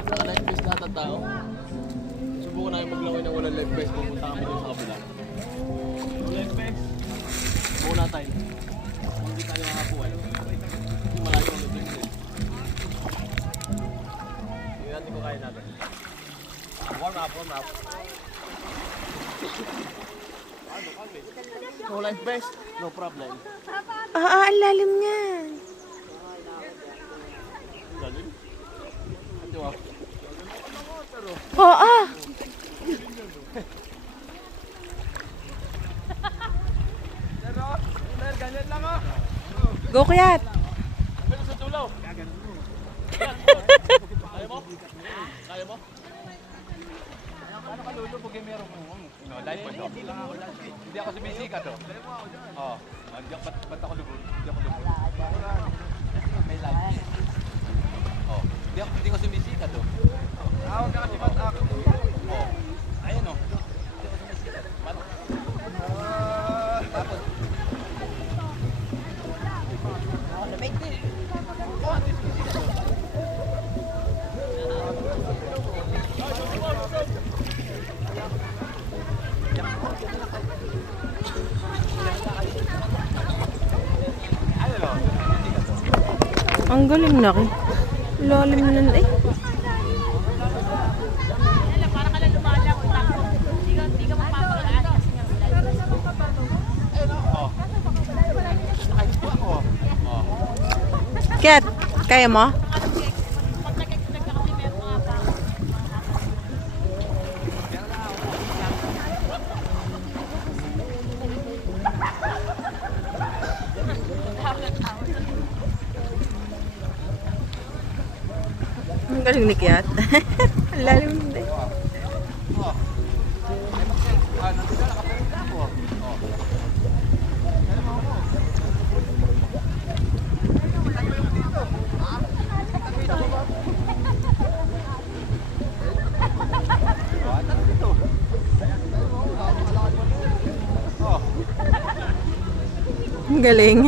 Naka-live base lahat ang tao. Subukan namin maglangoy ng walang live base. Pupunta kami doon sa kabila. Live base. Muna tayo. Hindi tayo makakuha. Hindi malayo ang live base. Hindi natin ko kaya natin. Warm up, warm up. No life vest, no problem. Ang lalim niyan. Lalim? Ano ba? Oo. Ganyan lang ah. Go kuyat. Pero sa tulaw. Kaya mo? Kaya mo? Paano ka lulubog yung meron mo? Live po ito. Hindi ako sumisikat oh. Oo. Hindi ako, ba't ako lubog? Hindi ako lubog. May live. Oh. Hindi ko sumisikat oh. Huwag ka kasi matak. Oh. Ayan oh. Hindi ako sumisikat. Paano? Tapos. Ang galing na ki. Lalim na eh. Parang ka lang lumala ko takbo. Hindi ka mapapagaan kasi nga wala. Kat, kaya mo? Pag nag-expect ka kasi meron mga pa. Ang galing ni Kiat. Ang lalim na eh. Oh. Nandito na nakaperita ako. Oh. Ang galing.